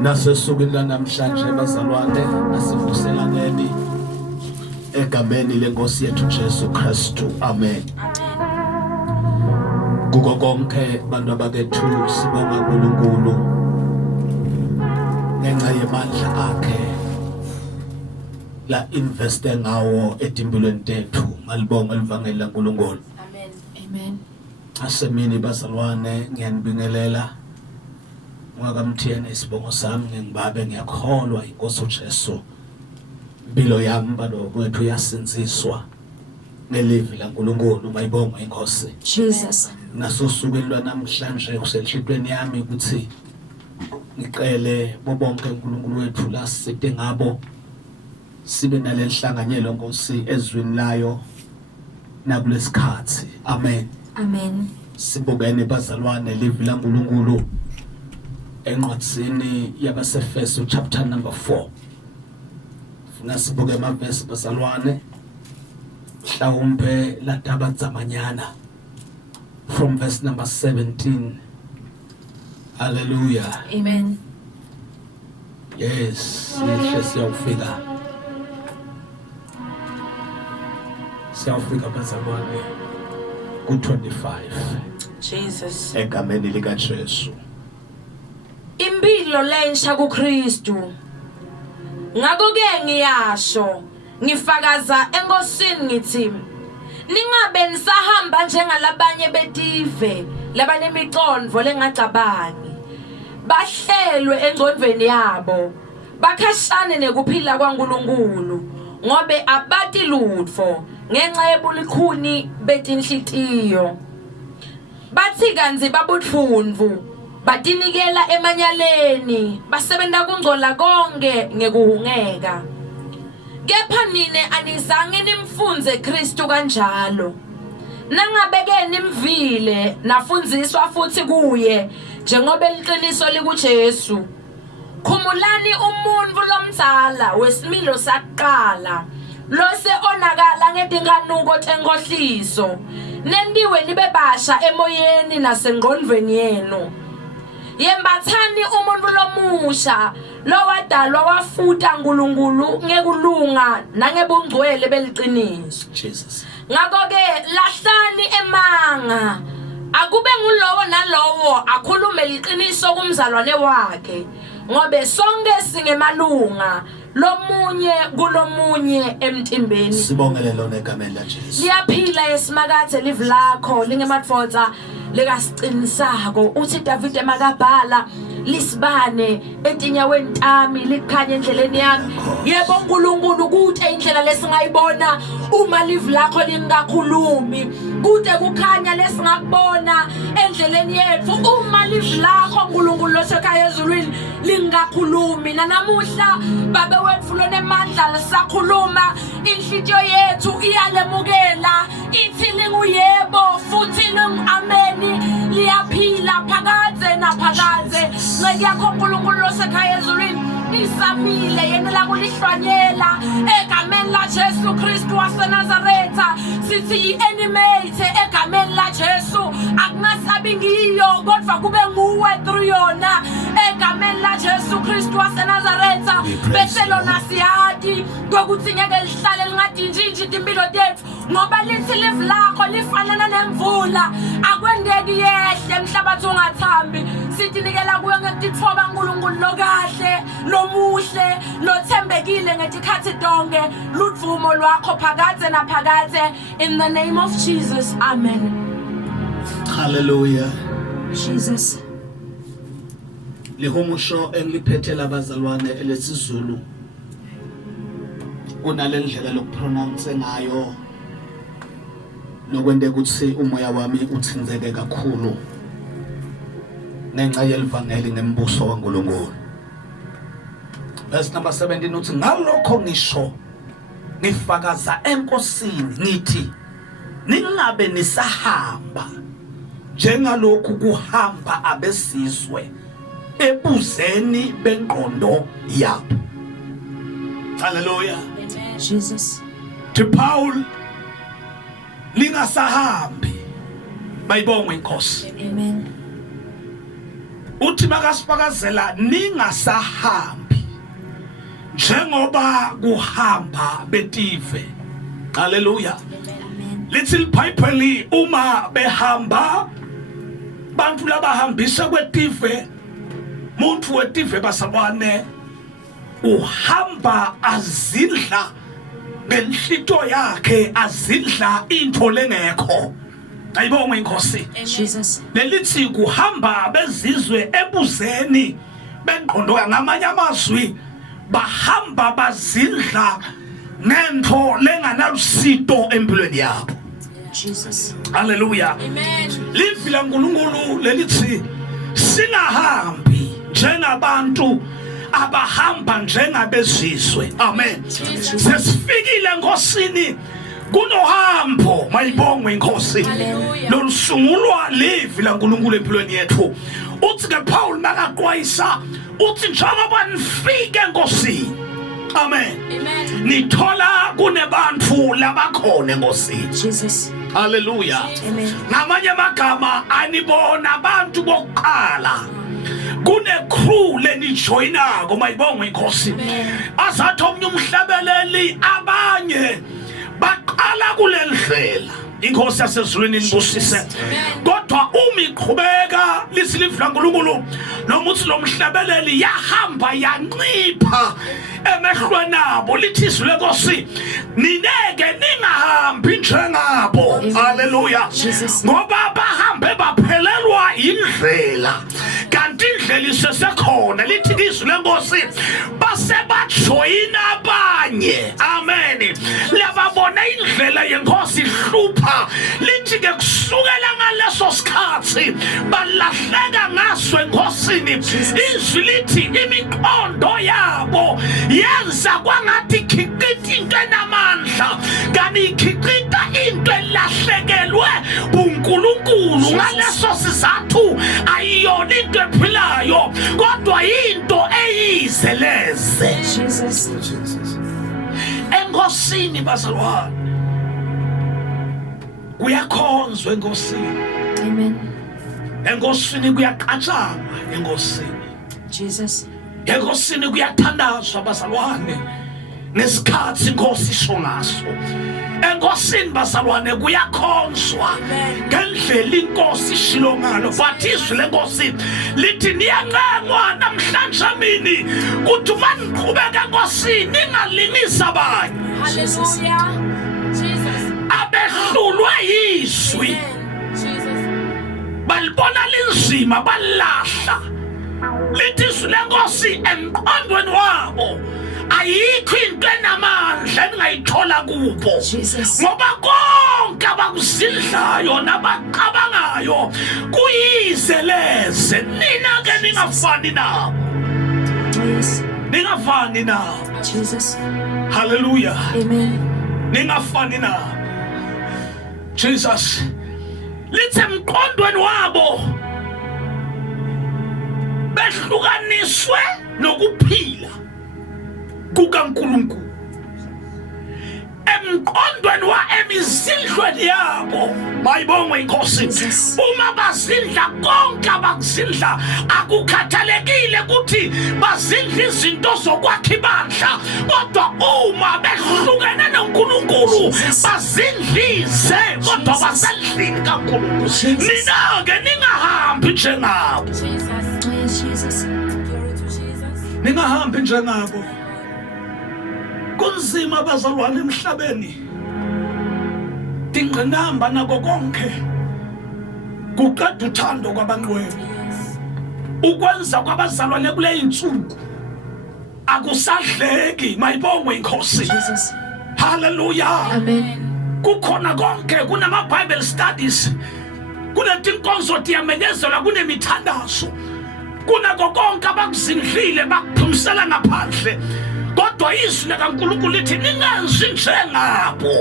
Nasesukwini lanamhlanje bazalwane asivuselaneni egameni lenkosi yethu Jesu Kristu. Amen. Kuko konke bantu abakethu sibonga uNkulunkulu ngenxa yemandla akhe la investe ngawo edimpilweni tethu. Malibonga ivangeli laNkulunkulu. Amen. Amen. Asemini bazalwane ngiyanibingelela ngakamthiyene isibongo sami ngibabe ngiyakholwa inkosi uJesu impilo yami balo wethu yasinziswa ngelivi laNkulunkulu. Mayibonga inkosi Jesus. Nasosukwini lwanamhlanje kusenhlitweni yami ukuthi ngiqele bonke uNkulunkulu wethu la sithe ngabo sibe nalenhlanganyelo nkosi ezwini layo nakulesikhathi. Amen. Amen. Sibukene bazalwane livi laNkulunkulu encwadini yabaseFeso chapter number 4. Funa sibuke amavesi bazalwane mhlawumbe ladaba zamanyana from verse number 17. Hallelujah. Amen. Yes, siyafika bazalwane ku 25. Jesus. Egameni lika Jesu. Impilo lensha kuKristu. Ngakho-ke ngiyasho, ngifakaza enkosini ngithi, ningabe nisahamba njengalabanye betive, labanemicondvo lengacabangi. Bahlelwe engcondvweni yabo, bakhashane nekuphila kwaNkulunkulu, ngobe abati lutfo ngenxa yebulikhuni betinhlitiyo. Bathi kanzi babutfundvu, batinikela emanyaleni, basebenta kungcola konke ngekuhungeka. Kepha nine anizange nimfunze Kristu kanjalo. Nangabeke nimvile nafundziswa futhi kuye njengoba liqiniso likuJesu. Khumulani umuntu lomdzala wesimilo sakuqala, lose onakala ngetinkanuko tenkohliso. Nentiwe nibe basha emoyeni nasengqondvweni yenu. Yembathani umuntu lomusha lowadalwa wafuta uNkulunkulu ngekulunga nangebungcwele beliqiniso. Jesus. Ngakho-ke lahlani emanga, akube ngulowo nalowo akhulume liqiniso kumzalwane wakhe, ngobe sonke singemalunga lomunye kulomunye emtimbeni. Sibongele lona egameni laJesu. Liyaphila esimakathe live lakho lingemadvodza lekasiqinisako. Uthi David emakabhala lisibane etinyaweni tami likhanye endleleni yami. Yebo uNkulunkulu kude indlela lesingayibona uma live lakho lingakhulumi, kude kukhanya lesingakubona endleleni yethu uma live lakho uNkulunkulu losekhaya ezulwini lingakhulumi. Nanamuhla babe wethu lonemandla lisakhuluma, inhlitiyo yethu iyalemukela, ithi linguyebo futhi lingameni, liyaphila phakadze naphakadze. Ngiyakho uNkulunkulu losekhaya ezulwini isamile yena lakulihlwanyela egameni laJesu Kristu waseNazaretha. Sithi i-animate egameni laJesu, akungasabi ngiyo kodwa kube nguwe through yona egameni laJesu Kristu waseNazaretha. Bese lona siyadi kokuthi ngeke lihlale lingadinjinji impilo tethu, ngoba lithi live lakho lifanana nemvula, akwendeki yehle emhlabathi ungathambi. Sithi nikela kuyo ngekutitfoba uNkulunkulu lokahle lomuhle ngetikhathi tonke ludvumo lwakho phakathe naphakathe in the name of Jesus. Amen. Hallelujah. Jesus. Lihumusho engiliphethe labazalwane elesizulu kunalendlela lokupronounce ngayo nokwende ukuthi umoya wami uthinzeke kakhulu ngenxa yelivangeli ngembuso kaNkulunkulu. Verse number 17 uthi ngalokho ngisho ngifakaza enkosini ngithi ningabe nisahamba njengalokhu kuhamba abesizwe ebuzeni bengqondo yabo. Hallelujah. Jesus. To Paul lingasahambi bayibonga inkosi. Amen. Uthi makasifakazela ningasahambi njengoba kuhamba betive. Hallelujah. Little Bible uma behamba bantu labahambisa kwetive muntu wetive basabane uhamba azidla ngenhlito yakhe azidla into lengekho. Ayibonga inkosi. Jesus. Lelithi kuhamba bezizwe ebuzeni bengqondo ngamanye amazwi bahamba bazidla nento lenganalusito empilweni yabo. Jesus. Hallelujah. Amen. Livi laNkulunkulu lelithi singahambi njengabantu abahamba njengabezizwe. Amen. Sesifikile enkosini kunohambo mayibongwe inkosi lolusungulwa livi laNkulunkulu empilweni yethu. Uthi ke Paul makaxwayisa uthi njengoba nifike enkosini. Amen. Amen. Nithola kunebantu labakhona enkosini. Jesus. Hallelujah. Amen. Ngamanye amagama anibona abantu bokuqala kune crew lenijoyinako mayibongwe inkosi. Azathi omnye umhlabeleli abanye baqala kulendlela inkosi yasezulwini inibusise. Kodwa uma iqhubeka lisilivu laNkulunkulu noma uthi lo mhlabeleli yahamba yancipha emehlweni abo lithi izwi lenkosi nineke ningahambi njengabo. Hallelujah. Ngoba bahambe baphelelwa indlela kanti indlela isesekhona lithi izwi lenkosi base bajoyina abanye. Amen. Lababona indlela yenkosi ihlupha lithi ke kusukela ngaleso sikhathi balahleka ngaso enkosini. Izwi lithi imiqondo yabo yenza kwangathi ikhicita into enamandla kanti ikhicita into elahlekelwe uNkulunkulu. Ngaleso sizathu ayiyona into ephilayo kodwa into eyizeleze. Jesus. Enkosini bazalwane kuyakhonzwa enkosini. Amen. Enkosini kuyaqatshangwa enkosini. Jesus. Enkosini kuyathandazwa bazalwane nesikhathi inkosi isho ngaso. Enkosini bazalwane kuyakhonzwa ngendlela inkosi ishilo ngalo. Bathi izwi lenkosi lithi niyanqengwa namhlanje mini kuthi maniqhubeka enkosini ningalingisa abanye. Hallelujah. Jesus. Abehlulwe yizwi balibona linzima balahla. Lithi izwi lenkosi emqondweni wabo ayikho into enamandla engayithola kubo. Ngoba konke abakuzidlayo nabaqabangayo kuyizeleze. Nina ke ningafani nabo. Yes. Ningafani nabo. Jesus. Hallelujah. Amen. Ningafani nabo. Jesus. Lithi emqondweni wabo behlukaniswe nokuphila kukaNkulunkulu. Emqondweni emizindlweni yabo mayibongwe inkosi. Uma bazindla konke abakuzindla akukhathalekile ukuthi bazindla izinto zokwakha ibandla kodwa uma behlukene noNkulunkulu bazindlize kodwa basendlini kaNkulunkulu. Nina ke ningahambi njengabo. Jesus. Ningahambi njengabo. kunzima bazalwane emhlabeni ingqinamba nako konke kuqeda uthando kwabanqwele ukwenza kwabazalwane kule insuku akusadleki mayibongwe inkosi hallelujah Amen. kukhona konke kunama Bible studies kunetinkonzo diyamenyezelwa kunemithandazo kunako konke abakuzindlile bakuphumisela ngaphandle kodwa izwi likaNkulunkulu lithi ningenzi njengabo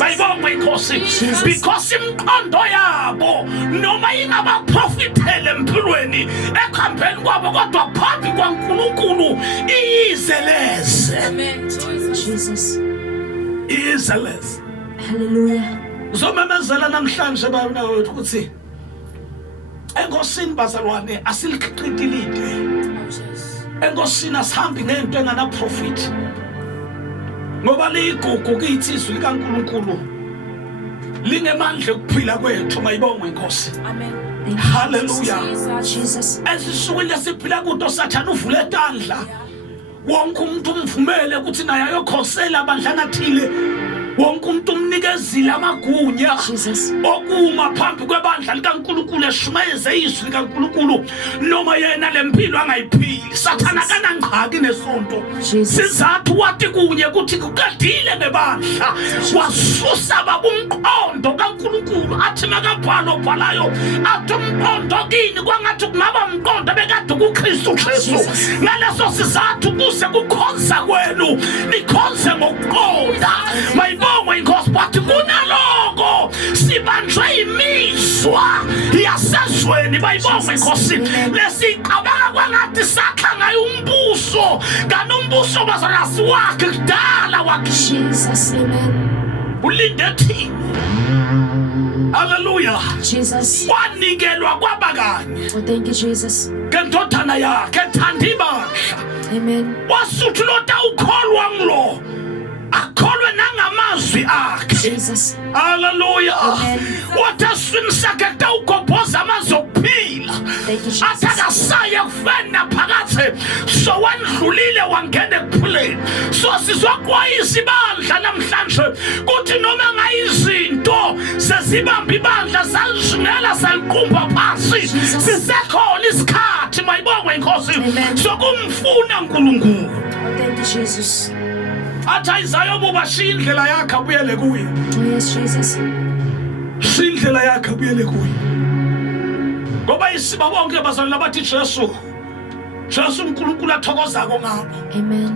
bayibonga inkosi because imqondo yabo noma ingabaprofithele empilweni ekhambeni kwabo kodwa phambi kwaNkulunkulu iyizeleze. Amen. Jesus. Iyizeleze. Hallelujah. Uzomemezela namhlanje bana wethu ukuthi enkosini bazalwane asiliqhiqilide enkosini asihambi ngento engana profit ngoba ligugu kithi izwi likaNkulunkulu lingemandla ukuphila kwethu mayibongwe inkosi. Amen. Thank you, Hallelujah. Jesus. Esisukwini siphila kuto sathana uvule tandla wonke umuntu umvumele ukuthi naye ayokhosela abandlana thile wonke umuntu umnikezile amagunya Jesus. okuma phambi kwebandla likaNkulunkulu eshumeze izwi likaNkulunkulu noma yena lempilo angayiphili sathana kanangqaki nesonto Jesus. sizathu wathi kunye ukuthi kuqedile ngebandla wasusa babumqondo kaNkulunkulu athi makabhalo bhalayo athi umqondo kini kwangathi kungaba umqondo bekade kuKristu Jesu ngaleso sizathu kuze kukhonza kwenu nikhonze ngokuqonda mayibongwe inkosi bathi kunaloko sibanjwe imizwa yasezweni bayibongwe inkosi lesiqabanga kwangathi sakha ngayo umbuso kanti umbuso bazalasi wakhe kudala wakhe Jesus. Amen. ulinde thini. Hallelujah. Jesus. Wanikelwa kwabakanye Oh, thank you, Jesus. ngendodana yakhe ethanda ibandla Amen. wasuthi lota ukholwa nglo akholwe nangamazwi akhe. Jesus. Hallelujah. Amen. Wathi eswini sakhe kutawugobhoza amazwi okuphila Thank you, Jesus. athi akasaye kufeni naphakathi so wendlulile wangena ekuphileni so sizoxwayisa ibandla namhlanje kuthi noma ngayizinto sezibamba ibandla zalizingela saliqumba phasi Jesus. sisekhona isikhathi mayibongwe inkosi Amen. sokumfuna uNkulunkulu Oh, thank you, Jesus. athi ayizayo buba shiya indlela yakhe abuyele kuye. Oh, yes, Jesus. Shiya indlela yakhe abuyele kuye ngoba isiba bonke bazalwane bathi Jesu uNkulunkulu athokozako ngabo Amen.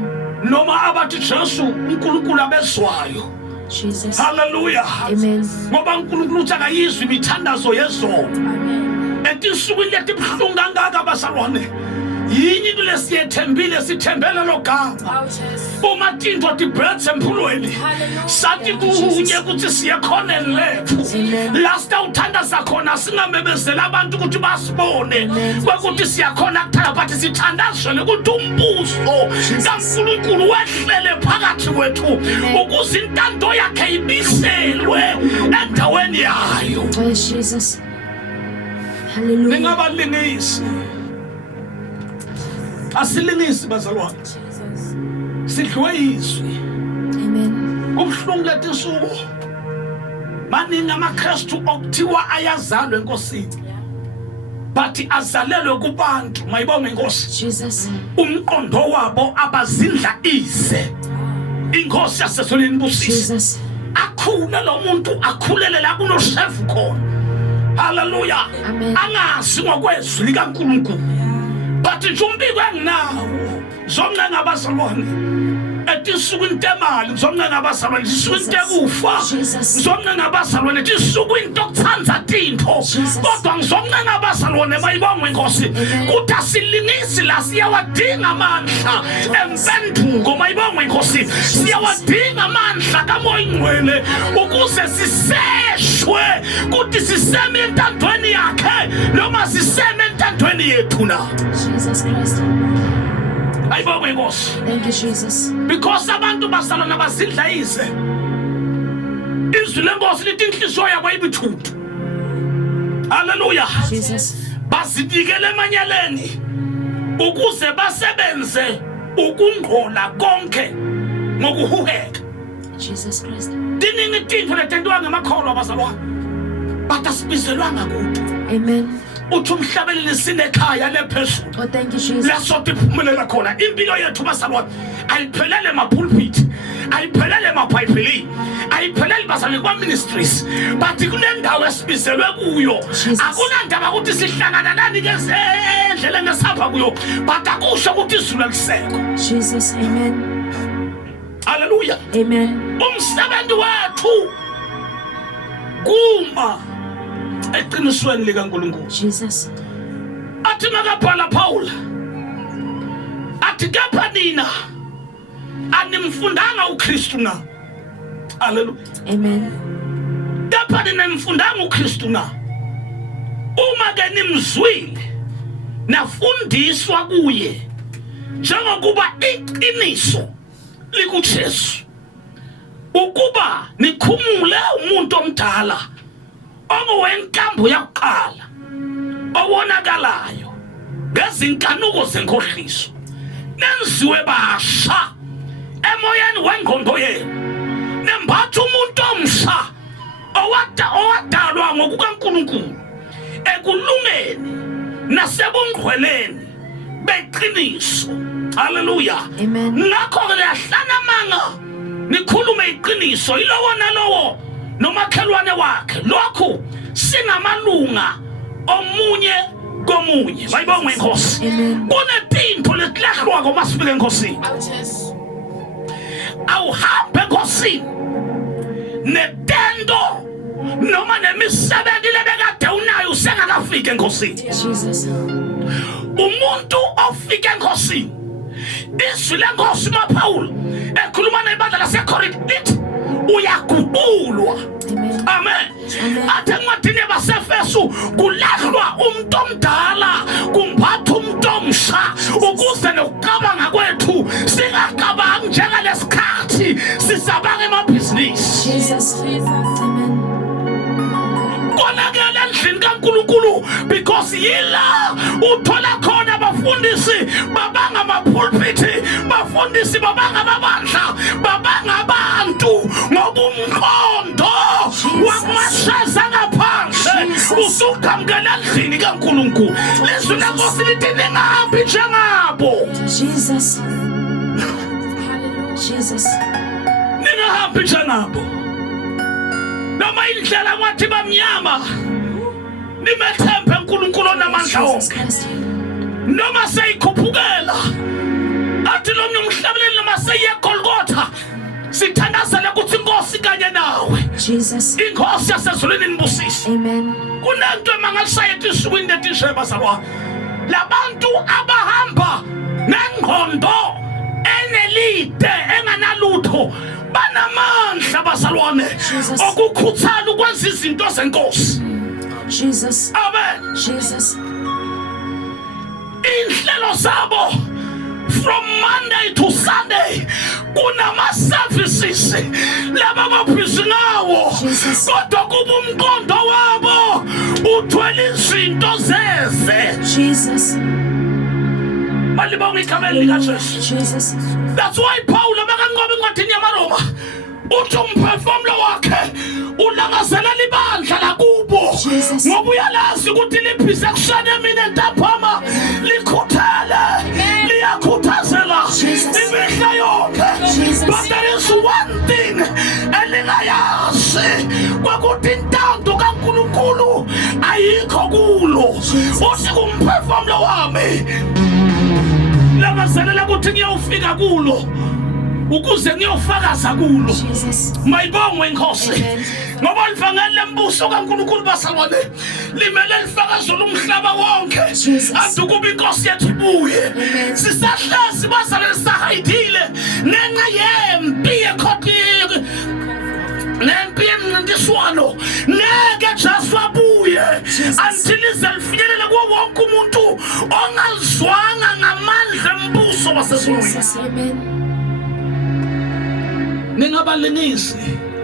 noma abathi Jesu uNkulunkulu abezwayo. Jesus. Hallelujah. Amen. Ngoba uNkulunkulu uthi akayizwi imithandazo yezono Amen. etinsukwini letibuhlungu kangaka bazalwane yinye into lesiyethembile sithembele lo gama Oh, Jesus. uma tinto tibrethe empilweni Hallelujah. sathi kunye ukuthi siye khona lethu Amen. last uthandaza khona singamemezela abantu ukuthi basibone Amen. ukuthi siyakhona kuthanda bathi sithandazele ukuthi umbuso kaNkulunkulu wehlele phakathi kwethu ukuze intando yakhe ibiselwe endaweni yayo. Oh, yes, Jesus. Hallelujah. Ningabalingisi asilingisi bazalwane Jesus. sidliwe izwi Amen. kubuhlungu letinsuku maningi amaKristu okuthiwa ayazalwe enkosini but azalelwe kubantu mayibonge inkosi Jesus. umqondo wabo abazindla ize inkosi yasezulwini busise Jesus. akhule lo muntu akhulele la kunoshefu khona. Hallelujah. Amen. Angazi ngokwezwi likaNkulunkulu but njumbiko enginawo zonke ngabazalwane etinsukwini temali zonke ngabazalwane etinsukwini tekufa zonke ngabazalwane etinsukwini tokutsanza tinto kodwa ngizonke ngabazalwane mayibongwe inkosi kuthi asilingisi la siyawadinga amandla empenduko mayibongwe inkosi siyawadinga amandla kaMoya Ngcwele ukuze siseshwe kuthi siseme entandweni yakhe noma siseme entandweni yethu na. Jesus Christ. Ayibongwe inkosi. Thank you, Jesus. Because abantu bazalwana bazidla ize izwi lenkosi lithi inhliziyo yabo ayibithuthu. Hallelujah. Jesus. Bazidikele emanyeleni ukuze basebenze ukungqola konke ngokuhuheka. Jesus Christ. Diningi tinto letentiwa ngemakholwa bazalwane. Batasibizelwanga kude. Amen. Uthi umhlabeleli sinekhaya lephezulu. Oh, thank you, Jesus. Laso tiphumelela khona. Impilo yethu bazalwane ayiphelele emapulpit, ayiphelele emabhayibhelini, ayiphelele bazalwane kwa ministries. Bathi kule ndawo esibizelwe kuyo akunandaba ukuthi sihlangana nani ngezendlela ngesapha kuyo, but akusho ukuthi izulu lisekho. Jesus, amen. Hallelujah. Amen. Umsebenzi wethu kuma eqinisweni likaNkulunkulu. Jesus. Athi makabhala Paul, athi kepha nina animfundanga uKristu na. Hallelujah. Amen. Kepha nina nimfundanga uKristu na. Uma ke nimzwile nafundiswa kuye njengokuba iqiniso likuJesu, ukuba nikhumule umuntu omdala ongowenkambo yakuqala owonakalayo ngezinkanuko zenkohliso, nenziwe basha emoyeni wengqondo yenu, nembatha umuntu omsha owadalwa ngokukaNkulunkulu ekulungeni nasebungcweleni beqiniso. Hallelujah. Amen. Ngakho-ke liyahlala manga nikhulume iqiniso ilowo nalowo nomakhelwane wakhe, lokhu singamalunga omunye komunye. Bayibonga inkosi. Amen. Kunetinto letilahlwa uma sifika enkosini. Awuhambe enkosini netendo noma nemisebenzi lebekade unayo usengakafika enkosini. Jesus. Umuntu ofika enkosini, izwi lenkosi maPaul ekhuluma nebandla laseKorinte lithi uyagubulwa. Amen. Amen. Amen. Athe encwadini yabaseFesu kulahlwa umuntu omdala kumbatha umuntu omsha ukuze nokucabanga kwethu singacabangi njengalesikhathi sisabanga emabhizinisi. Jesus. Amen. Konakele endlini kaNkulunkulu because yila uthola khona abafundisi babanga amapulpiti, bafundisi babanga amabandla, babanga abantu ngobumqondo wakumasheza ngaphandle. Usukamkele endlini kaNkulunkulu, lizwi lenkosi lithi ningahambi njengabo. Jesus. Jesus. Ningahambi njengabo noma indlela ngathi bamnyama, nimethembe uNkulunkulu onamandla Jesus wonke. Christ. Noma seyikhuphukela athi lo mhlabeleli noma seyegolgotha sithandazela ukuthi inkosi kanye nawe, Jesus. inkosi yasezulwini nibusise. Amen. Kunento emangalisayethu isukwini letishe bazalwane, labantu abahamba nengqondo enelide enganalutho banamandla bazalwane okukhuthala ukwenza izinto zenkosi. Jesus. Amen. Jesus. Inhlelo zabo from Monday to Sunday kunama services laba babhizi ngawo, Jesus. kodwa kuba umqondo wabo uthwele izinto zeze. Jesus. Balibonga igama likaJesu. Jesus. That's why Paul abakanqoba encwadini yamaRoma uthi umphefumulo wakhe ulangazelela ibandla lakubo Jesus. ngoba uyalazi ukuthi liphise kusane mina ntambama likhuthele liyakhuthazela Jesus. imihla yonke. Jesus. But there is one thing elingayazi kwakuthi intando kaNkulunkulu ayikho kulo. Uthi kumphefumulo wami langazelela ukuthi ngiyofika kulo ukuze ngiyofakaza kulo. Jesus. Mayibongwe inkosi. Amen. Ngoba livangeli lembuso kaNkulunkulu basalwane limele lifakazele umhlaba wonke. Jesus. Adukuba inkosi yethu ibuye. Amen. Sisahlezi bazalwane sahayidile ngenxa yempi yekhotini. Nempi yemncintiswano ngeke Jesu abuye until izelfinyelele kuwo wonke umuntu ongazwanga ngamandla embuso wasezulwini. Jesus. Amen. Ningabalingisi,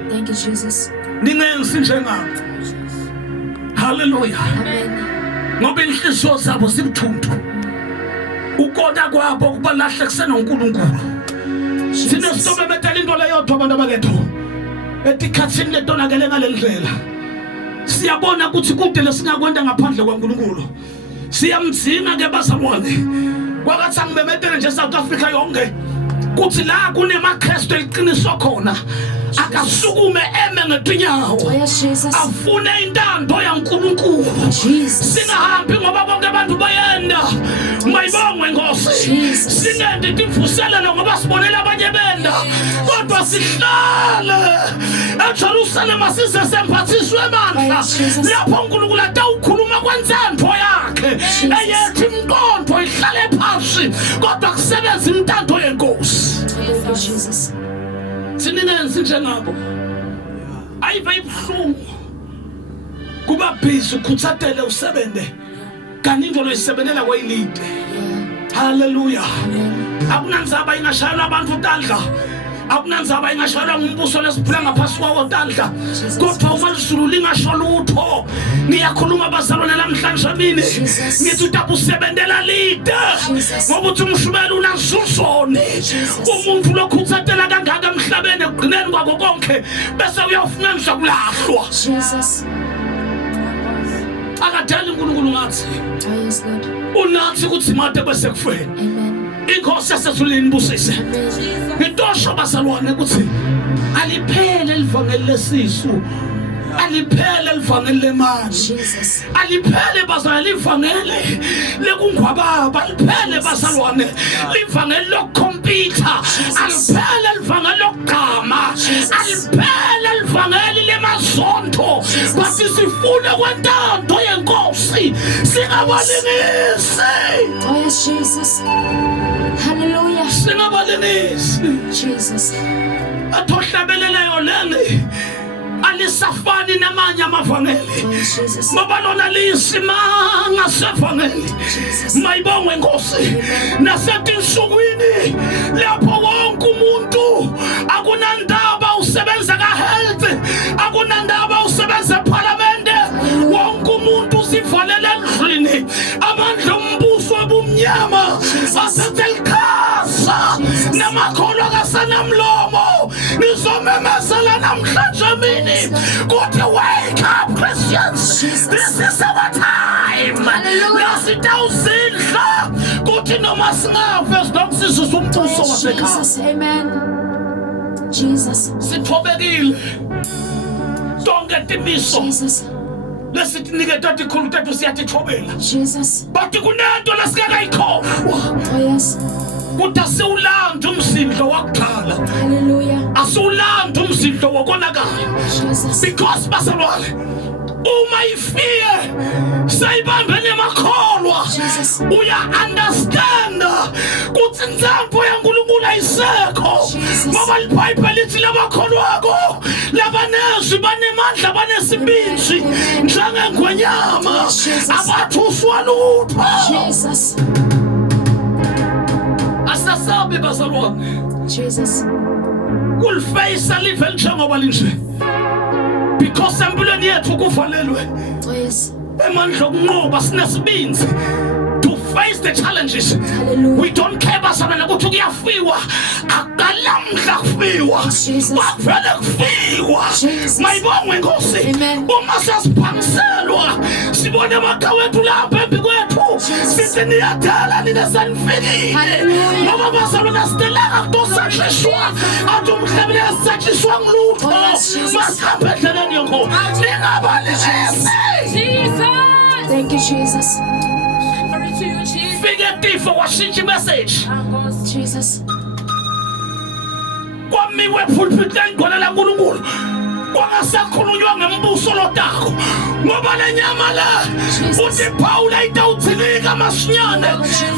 Thank you, Jesus. ningenzi njengabo. Hallelujah. Amen. Ngoba inhliziyo zabo zibuthuntu. Ukona kwabo kubalahle kusenoNkulunkulu. Sinesitobe betela into leyodwa abantu abakethu. Etikhathini letonakele ngalendlela. Siyabona ukuthi kude lesingakwenda ngaphandle kwaNkulunkulu. Siyamdzinga ke bazalwane. Kwakathi angibemetele nje South Africa yonke. Kuthi la kunemaKristu eliqiniso khona. Akasukume eme ngetinyawo. Afune intando yaNkulunkulu. Singahambi ngoba bonke abantu bayenda. Mayibongwe Nkosi. Singendi timvuselelo ngoba sibonela abanye benda. Kodwa sihlale eJerusalem size semphathiswe amandla. Lapho uNkulunkulu atawukhuluma kwenzando yakhe. Eyethi imqondo ihlale phansi kodwa kusebenza intando yeNkosi. Jesus. Sininenzi njengabo. Ayive ibuhlungu. Kuba busy ukuthathele usebende. Kanti lo isebenzela kwayilide. Hallelujah. Akunanzaba ingashayela abantu utandla. Akunanzaba ingashayela ngumbuso lesiphila ngaphasi kwawo utandla. Kodwa uma lisulu lingasho lutho. Ngiyakhuluma abazalwane namhlanje mina. Ngithi utapha usebenzela lide. Ngoba uthi umshumela unazuzone. Umuntu lokuthathela kangaka emhlabeni ekugcineni kwako konke bese uyafunyaniswa kulahlwa. Jesus. Akadali uNkulunkulu ngathi. Yes, Lord. Unathi ukuthi made bese kufeni. Amen. Inkosi yasezulwini ibusise. Ngitosho bazalwane ukuthi aliphele livangeli lesisu. Aliphele livangeli lemali. Jesus. Aliphele bazalwane livangeli lekungwababa. Aliphele bazalwane livangeli lokhompyutha. Aliphele livangeli lokugama. Aliphele livangeli lemasonto. Bathi sifune kwentando yeNkosi singabalingisi. Oh yes, Jesus. Hallelujah. Singabalingisi. Jesus. Athohlabeleleyo leli alisafani namanye amavangeli. Oh yes, Jesus. Ngoba lona liyisimanga sevangeli. Mayibongwe Nkosi. Nasetinsukwini lapho wonke umuntu akunandaba usebenza ka-health, akunandaba usebenza eParliament, wonke umuntu usivalele endlini. Amandla ombuso obumnyama asethe likhasa namakholwa kasanamlomo. Nizomemezela namhlanje mina ukuthi wake up Christians, this is our time. Nasitawuzidla kuthi noma singafe sinomsizwe umbuso wasekhaya. Jesus. Amen. Jesus. Sithobekile tonke timiso Jesus. lesitiniketa tikhulu tethu siyatithobela. Jesus. Bathi kunento lesingakayikhohlwa. Oh yes. Kuthi asiwulanda umzimhlo wakuqala. Hallelujah. Asiwulanda umzimhlo wokonakala. Jesus. Because bazalwane uma ifike sayibambene makholwa Jesus. uya understand kuthi inzambo yaNkulunkulu ayisekho. Ngoba iBhayibheli lithi labakholwa wako labanezwi banemandla banesibindi njengengwenyama abathuswa lutho. Jesus. Asasabe bazalwane Jesus. kulifeyisa live njengoba linje. Because empilweni yethu kuvalelwe Oh yes. emandla okunqoba sinesibindi to face the challenges. Hallelujah. We don't care basabana ukuthi kuyafiwa akalamhla kufiwa Jesus. bavele kufiwa. Jesus. Mayibongwe Nkosi. Amen. Uma sasiphangiselwa sibone amagawethu lapha emphi kwethu sithi niyadala nina sanifikile. Hallelujah. Ngoba bazalwane asitelanga kutosatshishwa athi umhlabeni asatshishwa ngulutho. Oh, yes, Jesus. Masihambe endleleni yonke ningabalingisi. Thank you, Jesus. Glory to you, Jesus. Fike tifo washintsha imessage. Jesus. Kwamiwe pulpit lengcwele laNkulunkulu kwangasakhulunywa ngembuso lodako ngoba lenyama la uthi Paul ayitawuthilika masinyane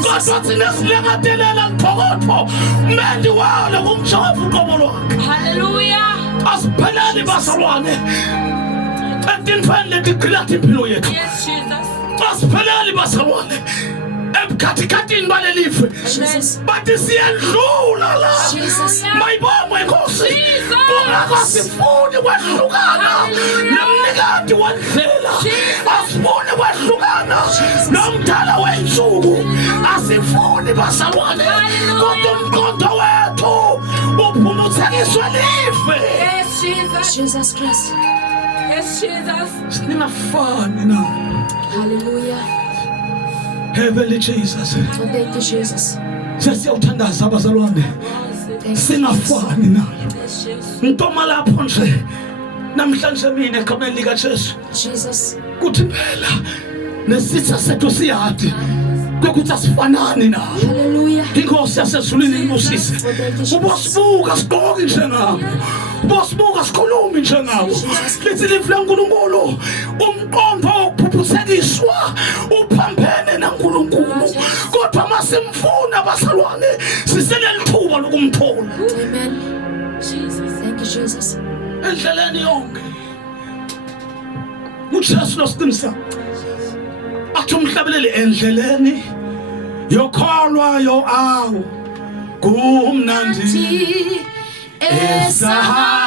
kodwa thina silengadelela kuphokotho mendi walo kumjova uqobo lwakhe. Hallelujah. Asiphelani bazalwane etintfweni letiqhilatha impilo yethu. Yes, Jesus. Asiphelani bazalwane ebukhathikhathini balelive Jesus. bathi siyadlula la. Jesus. Mayibongwe Nkosi. Ungasifuni kwehlukana nomnikati wendlela. Asifuni kwehlukana nomdala wensuku. Asifuni bazalwane kodwa umqondo wethu lizwe life. Yes, Jesus. Jesus Christ. Yes, Jesus. Siningafani na. Hallelujah. Heavenly Jesus. Oh, thank you, Jesus. Siyawuthandaza abazalwane. Thank you, Singafani na. Yes, Jesus. Ntoma lapho nje. Namhlanje mina egameni lika Jesu. Jesus. Kuthi phela nesitha sethu siyadi. Kwekuthi asifanani na. Hallelujah. Inkosi yasezulwini inibusise. Oh, thank you, Jesus. Ubosibuka sigqoke njengabo. Ubosibuka sikhulumi njengabo. Lithi lifu laNkulunkulu umqondo wokuphuphusekiswa uphambene naNkulunkulu. Kodwa masimfuna abazalwane sisenelithuba lokumthola. Amen. Jesus. Thank you, Jesus. Endleleni yonke. uJesu losiqinisa. Athi umhlabeleli endleleni yokholwayo awu kumnandi Esahaba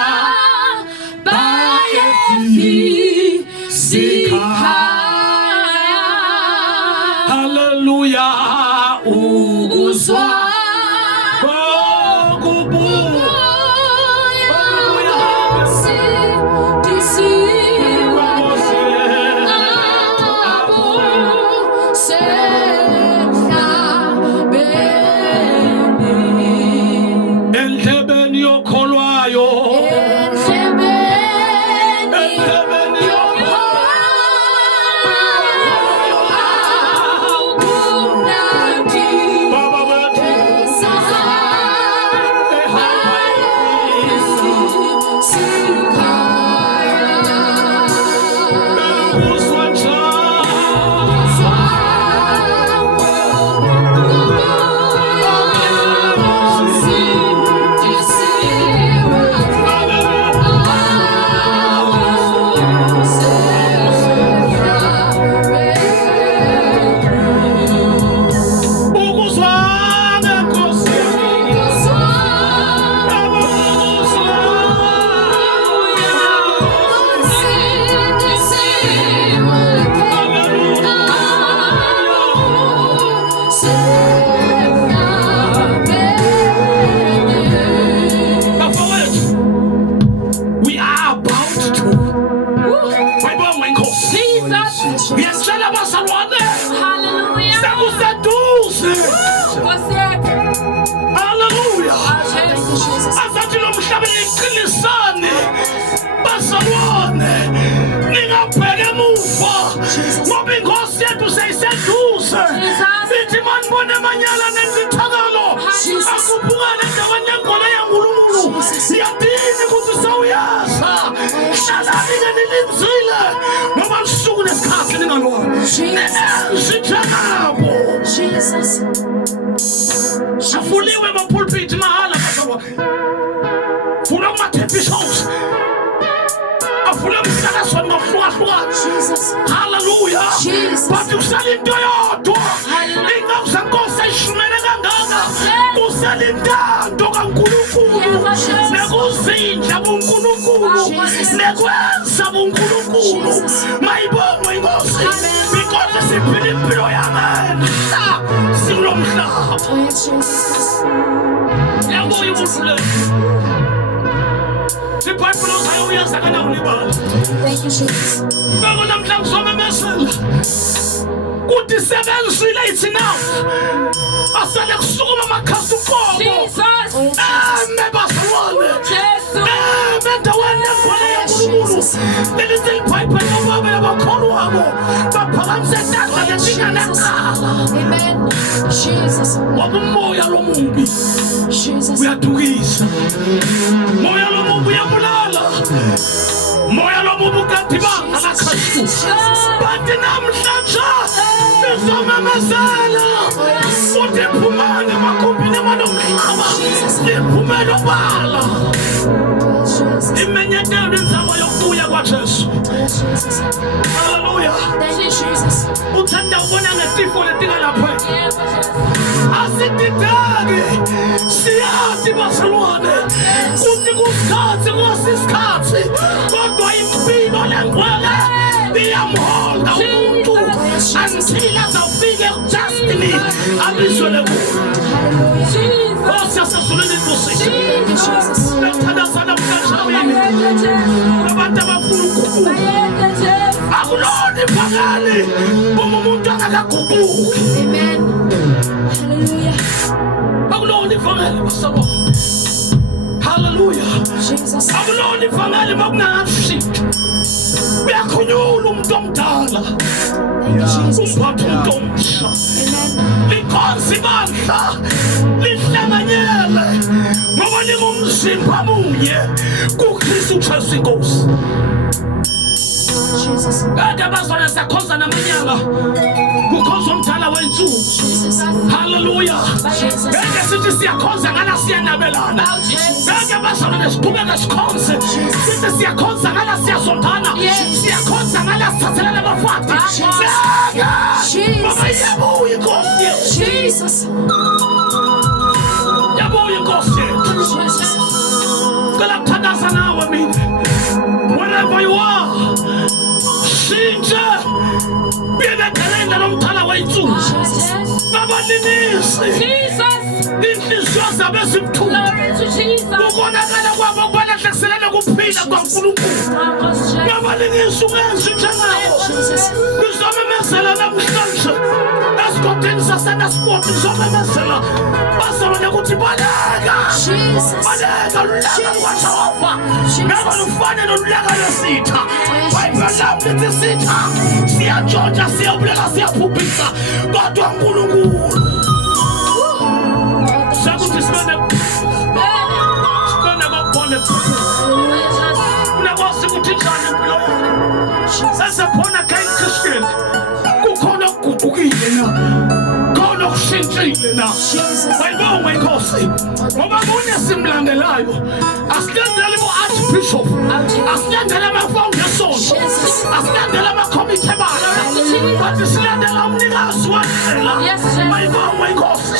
efika. Hallelujah. Ukuzwa Jesus. Afuliwe mapulpit mahala Fula ma-TV shows. Afula msakazweni ngokuhlukahluka. Hallelujah. But usala into yodwa. Ingawusankosi ayishumele kangaka. Usala intando kaNkulunkulu. Nekuzinja kuNkulunkulu. Nekwenza kuNkulunkulu. Mayibongwe inkosi. Because siphila impilo yamandla. Sikulo mhlaba. Yabuya umuntu le. Thank you, Jesus. Kuti sebenzile ithi now asale kusukuma amakhasi uqobo mebasawone mendaweni engwele yaNkulunkulu lelithi liphayiphe lobabe abakholwabo baphakamise entandla lezinganekala. Amen. Jesus. Umoya lomubi Jesus. uyadukisa, moya lomubi uyabulala, moya lomubi ukadibanga lakhashu. Bathi namhlanje nizomemezela uthi phumani emagumbini amanomhlaba liphumele obala imenyetelo inzamo yokubuya kwaJesu. Hallelujah. Thank you, Jesus. Uthanda ubona ngesifo letingalapha. Asididake siyazi basalwane kuthi kusikhathi kwasisikhathi kodwa impilo lengwele iyamholda umuntu until azawufika destiny abizwe lekulo. Nkosi yasezulwini inkosi. ungaguquki. Amen. Hallelujah. Akulona ivangeli basabo. Hallelujah. Jesus. Akulona ivangeli makungashintsha. Uyakhunyula umuntu omdala. Thank you, Jesus. Umphatha umuntu omsha. Amen. Likhonza ibandla lihlanganyele ngoba lingumzimba munye kuKristu Jesu Inkosi. Jesus. Kade abazalwane siyakhonza namanyanga kukhonza umdala wensuku. Jesus. Hallelujah. Jesus. Kade sithi siyakhonza ngala siyanabelana. Kade abazalwane siqhubeka sikhonze sithi siyakhonza ngala siyazondana. Siyakhonza ngala sithathelana abafati. Baba yabuya Inkosi yethu. Jesus. Yabuya Inkosi yethu. Jesus. Ngicela kuthandaza nawe mina. Wherever you are, shintsha uyenedelela nomthala wensuku. Nabaninisi inhliziyo zabo ezimthunzi ukubonakala kwabo kubalahlekiselana kuphila kwaNkulunkulu. Nabaninisi ungenzi njengabo. Ngizomemezela namhlanje esigodini saseNaspoti, ngizomemezela bazalwane ukuthi baleka ulaka lukaJehova ngaba lufane nolulaka lwesitha. Bayibhalamu lithi sitha siyantshontsha, siyabuleka, siyaphupisa, kodwa uNkulunkulu sakuthi sibone kokubona unakwazi ukuthi njani impilo yakho. Sesebona kayi Christian kukhona okuguqukile na, khona okushintshile na. Bayibonga Inkosi ngoba kunye simlandelayo. Asilandela uArchbishop, asilandela ama-foundation, asilandela ama-committee bala, but silandela umnikazi wendlela. Bayibonga Inkosi.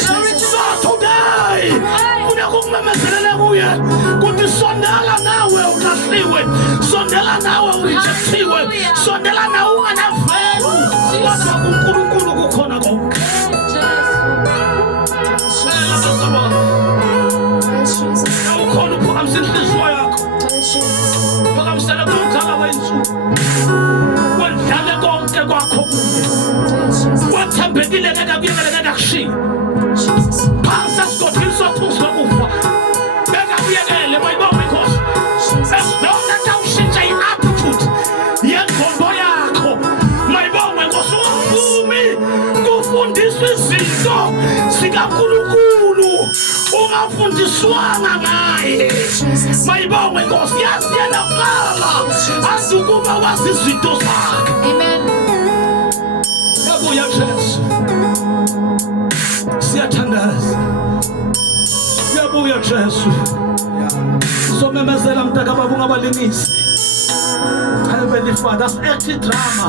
So today funeka ukumemezela kuye kuthi sondela nawe ulahliwe, sondela nawe urejectiwe, sondela nawe unganavelu, kodwa kuNkulunkulu kukhona konke. Awukhona uphakamisa inhliziyo yakho, phakamisela kumdala wensuku, wedlale konke kwakho kuye, wathembekile kekakuyekele kushiya phansi esigodini sothusi lokufa bekakuyekele. Bayibonga Inkosi. Esidonda tawushintsha i-attitude yengqondo yakho. Bayibonga Inkosi. Ungavumi kufundiswa izinto zikaNkulunkulu ungafundiswanga ngaye. Bayibonga Inkosi. Yazi yena kuqala azukuba wazi izinto zakhe. Amen. Yabuya Jesu. Siyathandaza. Yabuya Jesu. Somemezela mntaka baba ungabalinisi. Heavenly Father, act drama.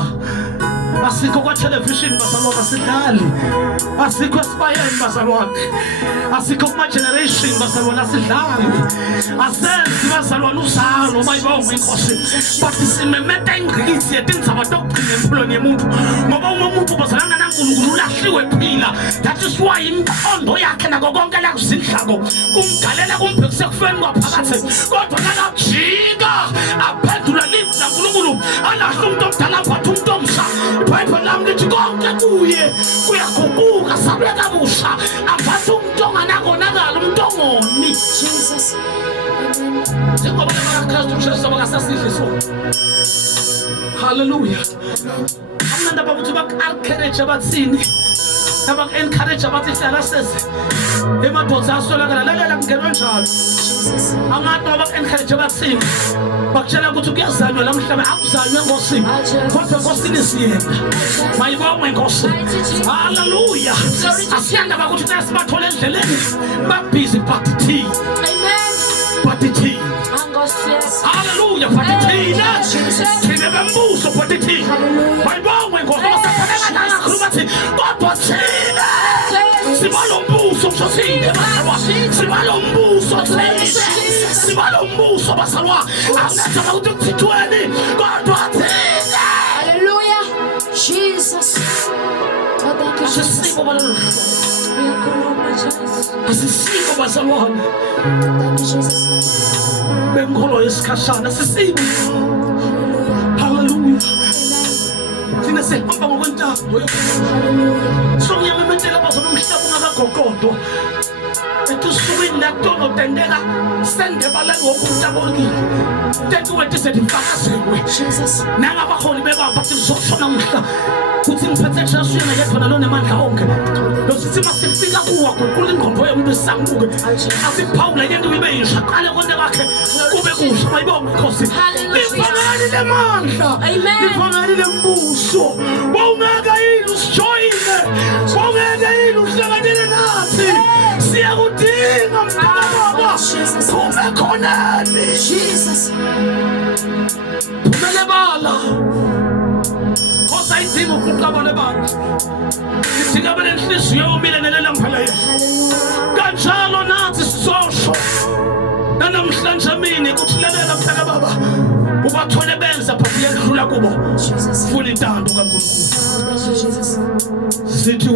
Asikho kwa television bazalwane, asidlali. Asikho esibayeni bazalwane. Asikho kuma generation bazalwane, asidlali. Asenzi bazalwane uzalo. Bayibonga Inkosi. But simemeta ingqikithi yetindzaba tokugcina empilweni yemuntu. Ngoba uma umuntu bazalana naNkulunkulu ulahliwe phila. That is why imqondo yakhe nako konke la kuzindlako kumgalela kumbhekise kufeni kwaphakathi. Kodwa nakajika aphendula lithi laNkulunkulu alahle umuntu omdala aphathe umuntu omsha. Ibhayibheli lami lithi konke kuye kuyaguquka, salwe kabusha, aphathe umuntu onganakonakala, umuntu ongoni. Jesus. Amen. Njengoba lamaKristu Jesu bakasasidle so. Hallelujah. Amnanda babuthi bak-encourage abathini, abak-encourage abathi hlala seze emadoda aswelakala. Lalela kungenwe njalo. Jesus. Angathi abak-encourage abathini bakutshela ukuthi kuyazanywa la mhlaba, akuzanywe enkosini, kodwa enkosini siyenda. Bayibonga Inkosi. Hallelujah. Asiyanda bakuthi xa sibathole endleleni babhizi bhathi Amen. bhathi. Angosias. Hallelujah. Bhathi thina thina bembuso bhathi thina. Bayibonga Inkosi. Basaphana ngakhuluma thi kodwa thina sibalo mbuso mshothile basalwa, sibalo mbuso thina, sibalo mbuso basalwa. Angathanga ukuthi kuthithweni kodwa thina. Hallelujah. Jesus. Oh, thank you, Jesus. Asisiko balalo. Jesus. Asisiko bazalwane. Thank you, Jesus. Benkolo yesikhashana asisiko. Hallelujah. Hallelujah. Amen. thina sihamba ngokwentambo songiyamemethela bazona umhlaba ungakagogodwa ethi usukwini latono tendeka sendebaleni wokuntabolekile tethi wethi sedifakazelwe nangabaholi bebaba thi zoshona mhla kuthi ngiphethe eshashuyena yedwa lo nemandla onke losithi masifika kuwa guqula ingqondo yomuntu esanguke asiphawula yento ibe yisha qale konke kwakhe kube kusha mayibonga inkosi lifanele lemandla lifanele lembuso wawungeka yini usijoyine wawungeka yini uhlanganyele nathi siyakudinga mntakababa kume khonani phumele bala kosa idinga ukuqabane bani sidinga benenhliziyo yomile nelelamphalaya kanjalo nathi sizosho namhlanje mini kuthi lalela mntakababa ubathole benza phambi yedlula kubo funa intando kaNkulunkulu sithi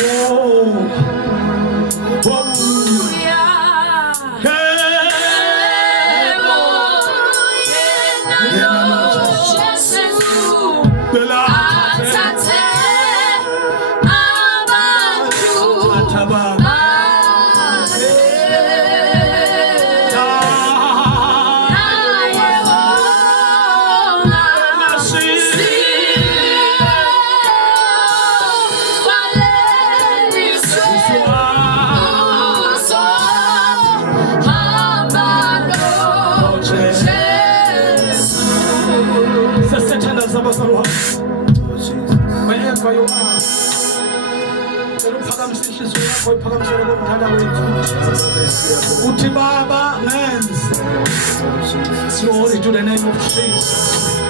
wherever you are, uthi Baba ngenze glory to the name of Jesus.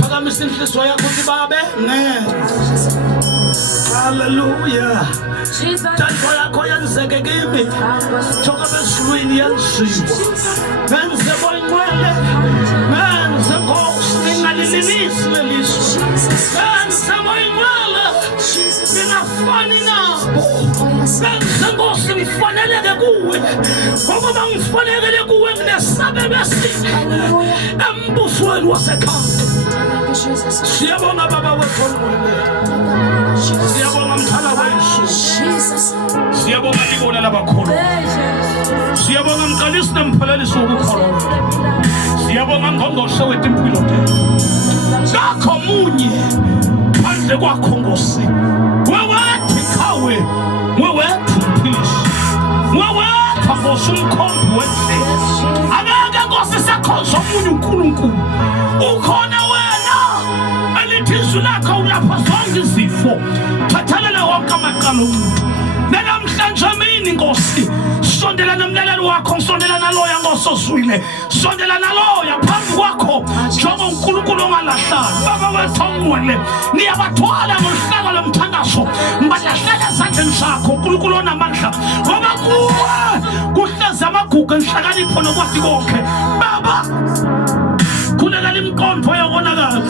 Phakamisa inhliziyo yakho uthi Baba ngenze. Hallelujah. Thanko yakho yenzeke kimi njengoba ezulwini yenziwa. Ngenze boyingcwele ngenze Nkosi ngingalilinisi lelizwe. Ngenze boyingcwele ngingafani nabo. Ngenze Nkosi ngifaneleke kuwe ngoba ngifanelekele kuwe nginesabelo esihle embusweni wasekhaya. Siyabonga Baba wethu ongcwele. Siyabonga mthana wethu. Siyabonga libona labakhulu. Siyabonga mqalisi namphalaliso wokukholwa. Siyabonga ngqongqoshe wethu impilo tethu. Ngakho munye phandle kwakho Nkosi. Wewethi khawe, wewethi umphilishi. Wewethi Nkosi umkhombi wenhle. Angeke Nkosi sakhonza omunye uNkulunkulu. Ukhona wena elithi izwi lakho ulapha zonke izifo. Thathalela wonke amaqalo omuntu. Namhlanje mini Nkosi sondela nomlaleli wakho sondela naloya ngosozwile sondela naloya phambi kwakho njengoba uNkulunkulu ongalahlanga Baba wethu ongcwele niyabathwala ngomhlaka lomthandazo mbalahleka ezandleni zakho uNkulunkulu onamandla ngoba kuwe kuhleza amagugu enhlakanipho nokwazi konke Baba kulela limqondo yobonakala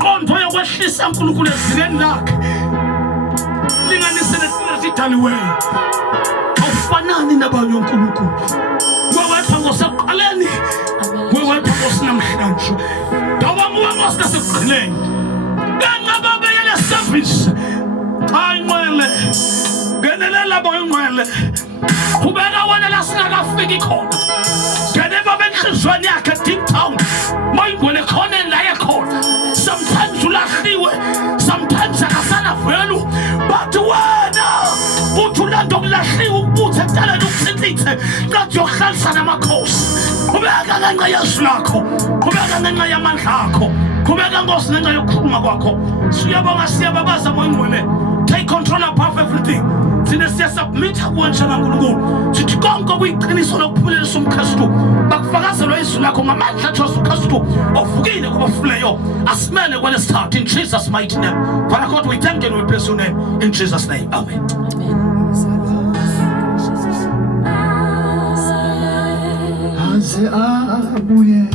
qondo yokwehlisa uNkulunkulu ezingeni lakhe linganisele sidaliweyo awufanani nabanye uNkulunkulu wewepha ngosekuqaleni wewepha ngosinamhlanje ngoba nguwe Nkosi nasekugqileni kanqaba beyele service hayi ngcwele ngenelela boyingcwele kubeka wena la singakafiki khona ngeneva benhlizweni yakhe deep down mayingcwele khona la yakhona sometimes ulahliwe sometimes akasana velu but wena uthi ulanda okulahliwe ukubuthe ekutaleni ukusithithe ngathi yokuhlalisa namakhosi kubeka ngenxa yesu lakho kubeka ngenxa yamandla akho kubeka Nkosi ngenxa yokukhuluma kwakho siyabonga siyababaza boyingcwele take control above everything thina siyasubmitha kuwe njengaNkulunkulu sithi konke kuyiqiniso lokuphumelelisa umKristu bakufakazelwa izwi lakho ngamandla aJesu Kristu ovukile kubafileyo asimele kwelesithathu in Jesus mighty name. Father God, we thank you and we bless your name in Jesus name. Amen. Aze abuye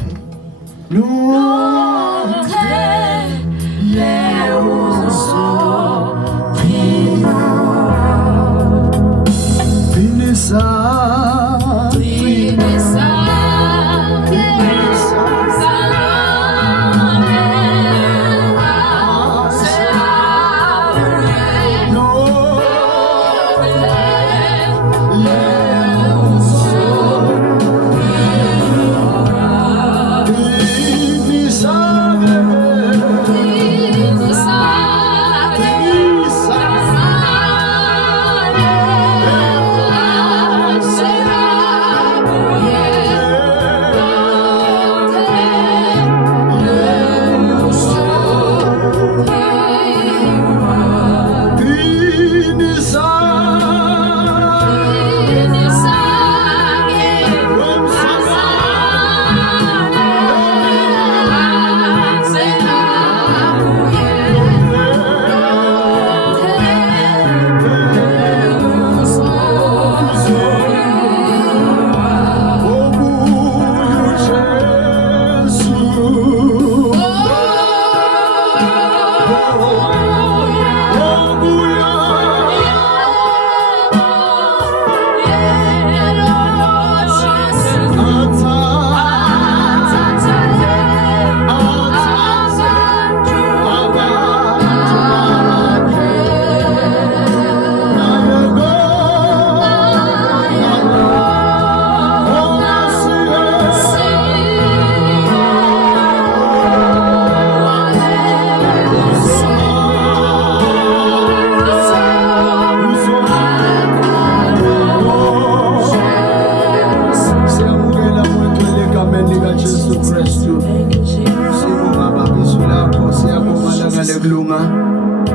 Jesu Kristu. Thank you, Jesus. Sibonga Baba izwi lakho, siyabonga langale kulunga,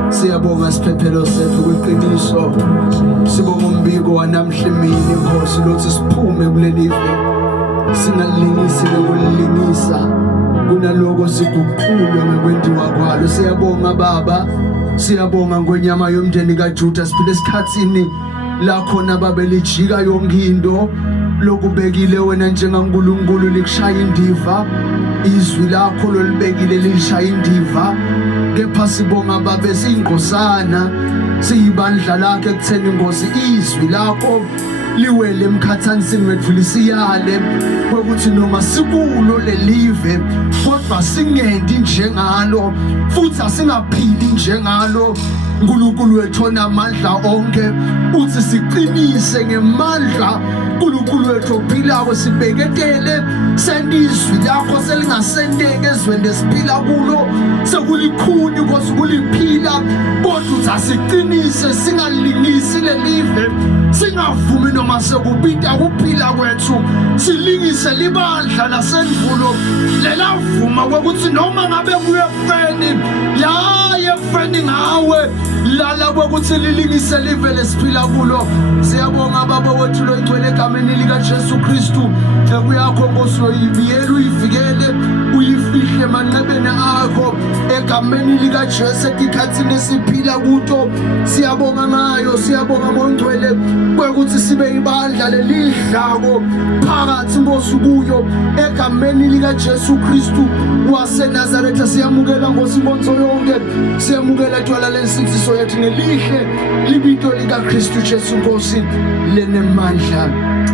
siyabonga siphephelo sethu kwiqiniso, sibonga umbiko wanamhla emini Nkosi lothi siphume kuleli ife, singalingisi lokulingisa kunaloko siguqulwe ngokwendiwa kwalo. Siyabonga Baba, siyabonga ngonyama yomndeni kaJuda, siphile esikhathini la khona Baba lijika yonke into lokubekile wena njengaNkulunkulu likushaya indiva, izwi lakho lolibekile lishaya indiva. Kepha sibonga Baba siyingqosana, siyibandla lakhe ekutheni Nkosi izwi lakho liwele emkhathanisini wethu lisiyale ukuthi noma sikulo lelive kodwa singendi njengalo futhi asingaphili njengalo. uNkulunkulu wethu onamandla onke uthi siqinise ngemandla uNkulunkulu wethu ophilayo, sibeketele sendizwi lakho selingasendeke ezweni esiphila kulo, sekulikhuni Nkosi kuliphila, kodwa uthi asiqinise singalingisi lelive, singavumi noma sekubita kuphila kwethu, silingise libandla lasendulo lelavuma ukuthi noma ngabe kuye ekufeni la ekufeni ngawe lala ukuthi lilingise live lesiphila kulo. Siyabonga Baba wethu longcwele egameni lika Jesu Kristu, ekuyakho Nkosi uyibiyele uyivikele uyifihle emanqebeni akho egameni lika Jesu ekhathini esiphila kuto. Siyabonga ngayo, siyabonga ngongcwele ukuthi sibe ibandla lelidlako phakathi Nkosi kuyo egameni lika Jesu Kristu waseNazaretha. Siyamukela Nkosi inkonzo yonke, siyamukela twala lensinziso yethu ngelihle libito lika Kristu Jesu Nkosi lenemandla.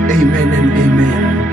Amen and amen.